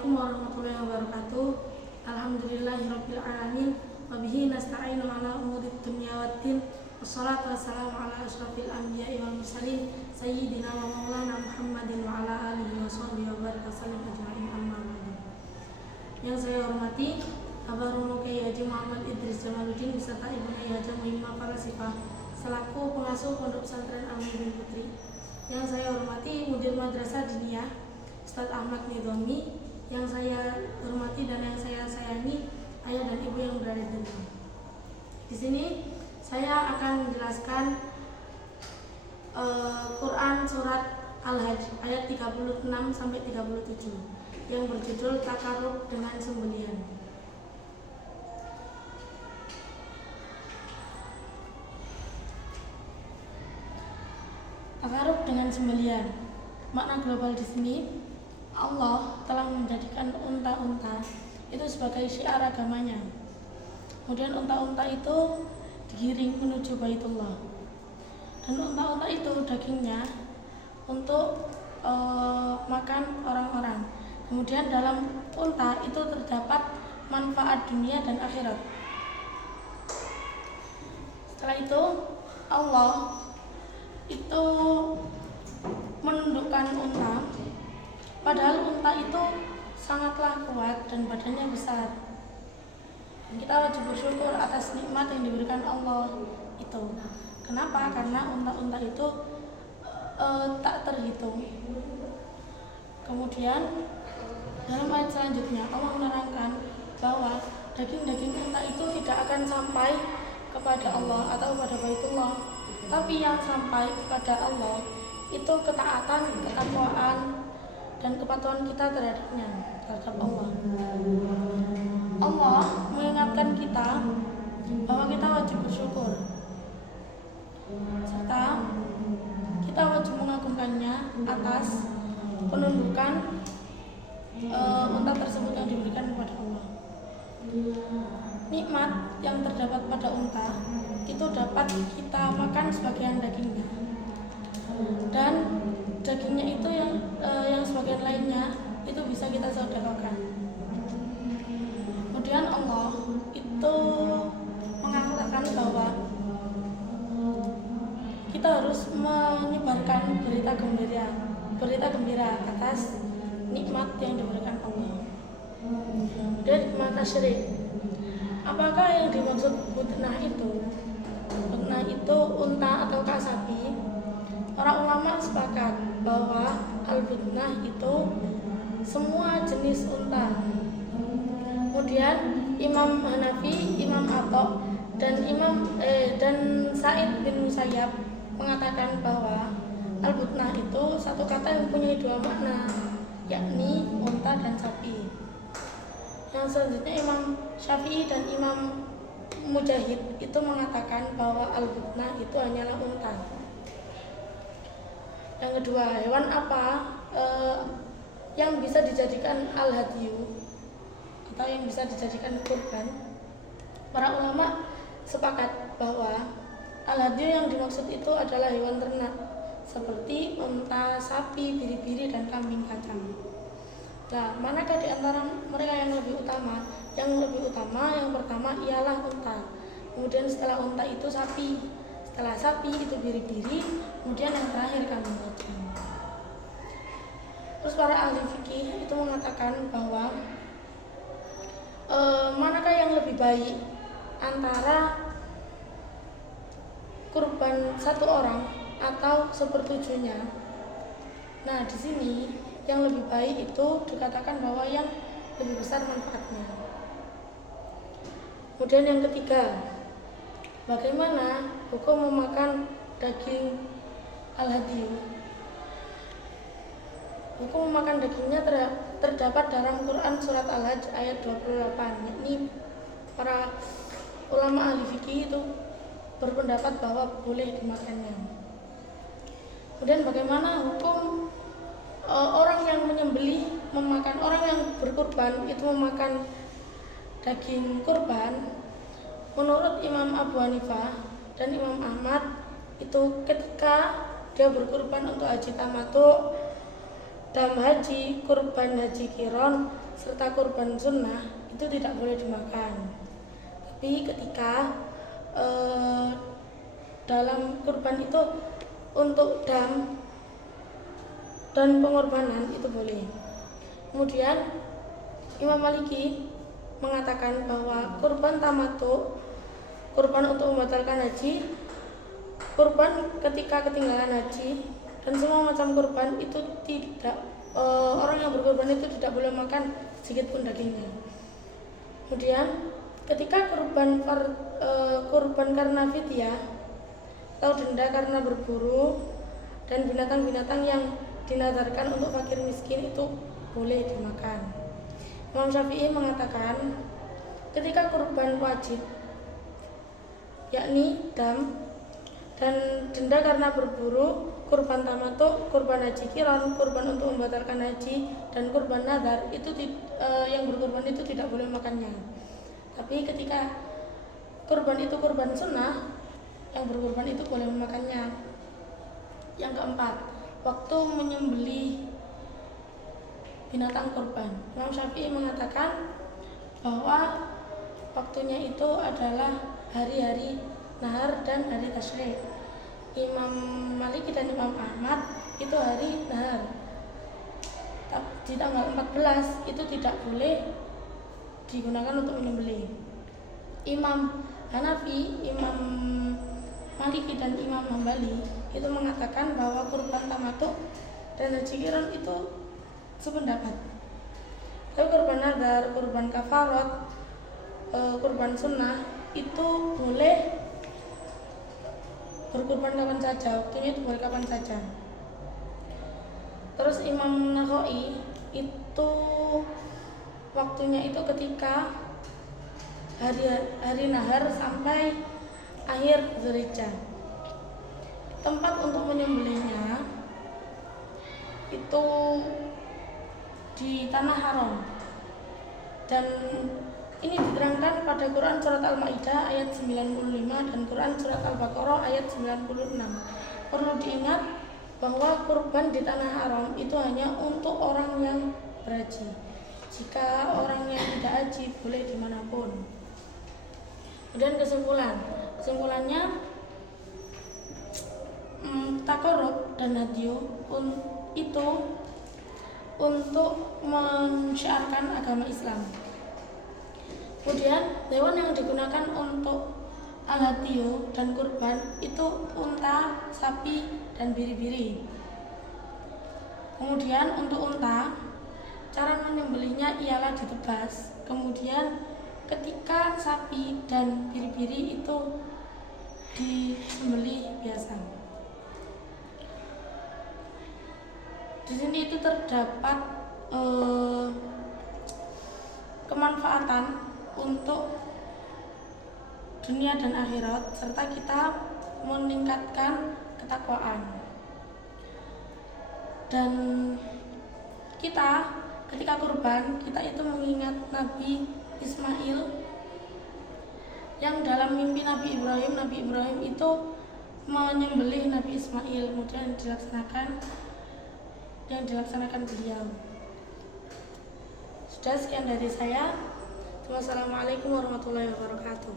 Assalamualaikum warahmatullahi wabarakatuh. Alhamdulillahirabbil alamin wa bihi nasta'inu ala umurid dunya waddin. Wassalatu wassalamu ala asyrafil anbiya'i wal mursalin sayyidina wa maulana Muhammadin wa ala alihi wa sahbihi wa baraka sallim ajma'in amma ba'du. Yang saya hormati Almarhum Kyai Haji Muhammad Idris Jamaluddin beserta Ibu Kyai Haja Muhimmah Falasifah selaku pengasuh Pondok Pesantren Al-Mu'min Putri. Yang saya hormati Mudir Madrasah Diniyah Ustadz Ahmad Nidhomi, yang saya hormati dan yang saya sayangi ayah dan ibu yang berada di rumah. Di sini saya akan menjelaskan Quran surat Al-Hajj ayat 36 sampai 37 yang berjudul Takarrub dengan Sembelihan. Takarrub dengan sembelihan. Makna global di sini, Allah telah menjadikan unta-unta itu sebagai syiar agamanya. Kemudian unta-unta itu digiring menuju Baitullah. Dan unta-unta itu dagingnya untuk makan orang-orang. Kemudian dalam unta itu terdapat manfaat dunia dan akhirat. Setelah itu Allah itu menundukkan unta. Padahal unta itu sangatlah kuat dan badannya besar. Dan kita wajib bersyukur atas nikmat yang diberikan Allah itu. Kenapa? Karena unta-unta itu tak terhitung. Kemudian dalam ayat selanjutnya Allah menerangkan bahwa daging-daging unta itu tidak akan sampai kepada Allah atau pada Baitullah, tapi yang sampai kepada Allah itu ketaatan, ketakwaan, dan kepatuhan kita terhadap Allah. Allah mengingatkan kita bahwa kita wajib bersyukur, serta kita wajib mengagungkannya atas penundukan unta tersebut yang diberikan kepada Allah. Nikmat yang terdapat pada unta itu dapat kita makan sebagian dagingnya, dan dagingnya itu yang sebagian lainnya itu bisa kita sedekahkan. Kemudian Allah itu mengatakan bahwa kita harus menyebarkan berita gembira atas nikmat yang diberikan Allah. Dan mata syirik, apakah yang dimaksud butnah itu? Butnah itu unta atau sapi. Para ulama sepakat bahwa al-butnah itu semua jenis unta. Kemudian Imam Hanafi, Imam Atok, dan Sa'id bin Musayyab mengatakan bahwa al-butnah itu satu kata yang mempunyai dua makna, yakni unta dan sapi. Yang selanjutnya Imam Syafi'i dan Imam Mujahid itu mengatakan bahwa al-butnah itu hanyalah unta. Yang kedua, hewan apa yang bisa dijadikan al-hadyu atau yang bisa dijadikan kurban? Para ulama sepakat bahwa al-hadyu yang dimaksud itu adalah hewan ternak seperti unta, sapi, biri-biri, dan kambing kacang. Nah, manakah di antara mereka yang lebih utama? Yang lebih utama yang pertama ialah unta. Kemudian setelah unta itu sapi. Setelah sapi itu biri-biri, kemudian yang terakhir kambing kacang. Terus para ahli fikih itu mengatakan bahwa manakah yang lebih baik antara kurban satu orang atau sepertujuhnya. Nah, di sini yang lebih baik itu dikatakan bahwa yang lebih besar manfaatnya. Kemudian yang ketiga, bagaimana hukum memakan daging al-hadyu? Hukum memakan dagingnya terdapat dalam Quran surat Al-Hajj ayat 28. Yakni para ulama ahli fikih itu berpendapat bahwa boleh dimakannya. Kemudian bagaimana hukum orang yang orang yang berkurban itu memakan daging kurban? Menurut Imam Abu Hanifah dan Imam Ahmad itu ketika dia berkurban untuk haji tamattu, dam haji, kurban haji kiron, serta kurban sunnah itu tidak boleh dimakan. Tapi ketika dalam kurban itu untuk dam dan pengorbanan itu boleh. Kemudian Imam Maliki mengatakan bahwa kurban tamattu, kurban untuk membatalkan haji, kurban ketika ketinggalan haji, dan semua macam kurban itu tidak orang yang berkurban itu tidak boleh makan sedikit pun dagingnya. Kemudian ketika kurban karena fidyah atau denda karena berburu dan binatang-binatang yang dinadarkan untuk fakir miskin itu boleh dimakan. Imam Syafi'i mengatakan ketika kurban wajib yakni dam dan denda karena berburu, kurban tamattu, kurban haji kiron, kurban untuk membatalkan haji, dan kurban nadar itu yang berkurban itu tidak boleh makannya. Tapi ketika kurban itu kurban sunnah, yang berkurban itu boleh memakannya. Yang keempat, waktu menyembelih binatang kurban. Imam Syafi'i mengatakan bahwa waktunya itu adalah hari-hari nahar dan hari tasyrik. Imam Maliki dan Imam Ahmad itu hari nahar. Di tanggal 14 itu tidak boleh digunakan untuk menyembelih. Imam Hanafi, Imam Maliki dan Imam Hambali itu mengatakan bahwa kurban tamattu dan haji kiron itu sependapat. Tapi kurban nadar, kurban kafarat, kurban sunnah itu boleh berkurban kapan saja, waktunya itu boleh kapan saja. Terus Imam Nawawi itu waktunya itu ketika hari nahar sampai akhir Dzulhijjah. Tempat untuk menyembelihnya itu di tanah haram, dan ini diterangkan pada Quran surat Al-Maidah ayat 95 dan Quran surat Al-Baqarah ayat 96. Perlu diingat bahwa kurban di tanah haram itu hanya untuk orang yang berhaji. Jika orang yang tidak haji boleh dimanapun. Kemudian kesimpulannya takarrub dan hadyu itu untuk mensyiarkan agama Islam. Kemudian hewan yang digunakan untuk al-hadyu dan kurban itu unta, sapi, dan biri-biri. Kemudian untuk unta, cara menyembelihnya ialah ditebas. Kemudian ketika sapi dan biri-biri itu disembelih biasa. Di sini itu terdapat kemanfaatan untuk dunia dan akhirat, serta kita meningkatkan ketakwaan. Dan kita ketika kurban, kita itu mengingat Nabi Ismail yang dalam mimpi Nabi Ibrahim itu menyembelih Nabi Ismail, kemudian dilaksanakan beliau. Sudah, sekian dari saya. Wassalamualaikum warahmatullahi wabarakatuh.